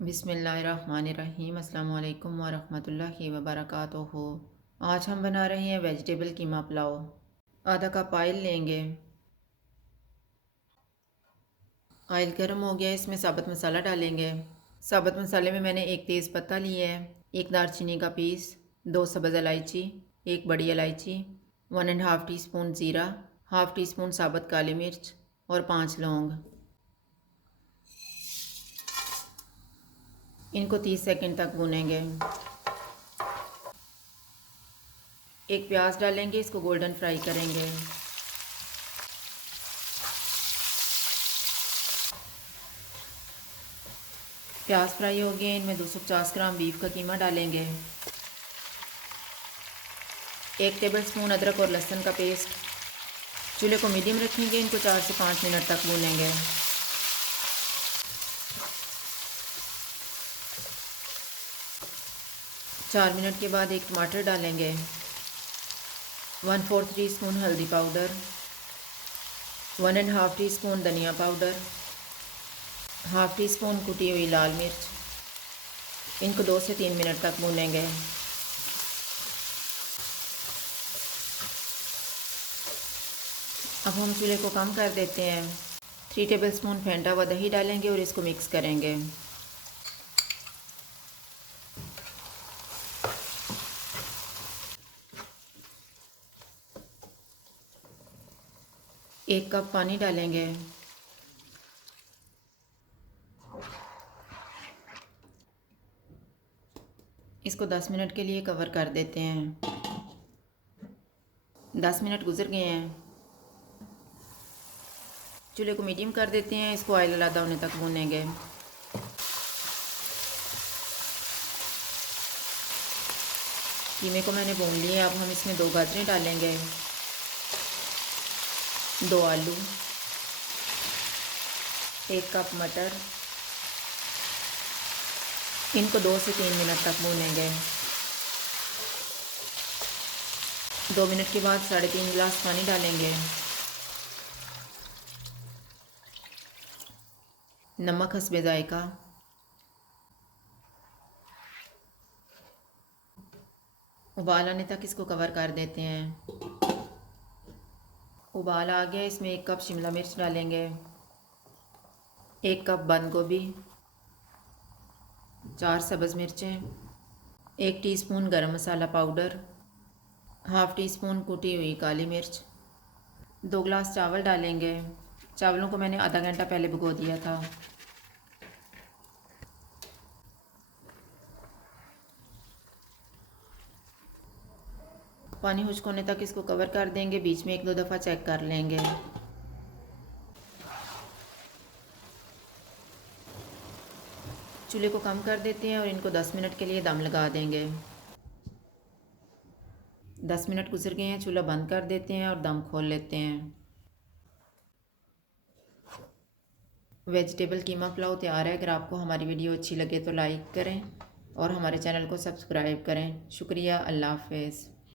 बिस्मिल्लाहिर्रहमानिर्रहीम अस्सलाम वालेकुम वरहमतुल्लाहि वबरकातुहू। आज हम बना रहे हैं वेजिटेबल कीमा पुलाव। आधा कप ऑयल लेंगे। ऑयल गर्म हो गया, इसमें साबुत मसाला डालेंगे। साबुत मसाले में मैंने एक तेज़ पत्ता लिया है, एक दालचीनी का पीस, 2 सब्ज़ इलायची, एक बड़ी इलायची, 1.5 टीस्पून ज़ीरा, हाफ़ टी स्पून साबुत काली मिर्च और 5 लौंग। इनको 30 सेकंड तक भूनेंगे। एक प्याज डालेंगे, इसको गोल्डन फ्राई करेंगे। प्याज फ्राई हो गए, इनमें 250 ग्राम बीफ का कीमा डालेंगे। 1 टेबलस्पून अदरक और लहसुन का पेस्ट। चूल्हे को मीडियम रखेंगे, इनको 4 से 5 मिनट तक भूनेंगे। चार मिनट के बाद एक टमाटर डालेंगे। 1/4 टीस्पून हल्दी पाउडर, 1.5 टीस्पून धनिया पाउडर, हाफ़ टी स्पून कुटी हुई लाल मिर्च। इनको 2 से 3 मिनट तक भूनेंगे। अब हम चूल्हे को कम कर देते हैं। 3 टेबलस्पून फेंटा हुआ दही डालेंगे और इसको मिक्स करेंगे। एक कप पानी डालेंगे। इसको 10 मिनट के लिए कवर कर देते हैं। 10 मिनट गुजर गए हैं। चूल्हे को मीडियम कर देते हैं, इसको ऑयल अलग होने तक भूनेंगे। कीमे को मैंने भून लिया। अब हम इसमें 2 गाजरें डालेंगे, 2 आलू, 1 कप मटर। इनको 2 से 3 मिनट तक भूनेंगे। 2 मिनट के बाद 3.5 गिलास पानी डालेंगे। नमक हस्बे जायका। उबाल आने तक इसको कवर कर देते हैं। उबाल आ गया, इसमें 1 कप शिमला मिर्च डालेंगे, 1 कप बंद गोभी, 4 सब्ज़ मिर्चें, 1 टीस्पून गरम मसाला पाउडर, हाफ़ टी स्पून कुटी हुई काली मिर्च, 2 गिलास चावल डालेंगे। चावलों को मैंने आधा घंटा पहले भिगो दिया था। पानी खुश्क होने तक इसको कवर कर देंगे, बीच में 1-2 दफ़ा चेक कर लेंगे। चूल्हे को कम कर देते हैं और इनको 10 मिनट के लिए दम लगा देंगे। 10 मिनट गुजर गए हैं, चूल्हा बंद कर देते हैं और दम खोल लेते हैं। वेजिटेबल कीमा पुलाव तैयार है। अगर आपको हमारी वीडियो अच्छी लगे तो लाइक करें और हमारे चैनल को सब्सक्राइब करें। शुक्रिया। अल्लाह हाफ़िज़।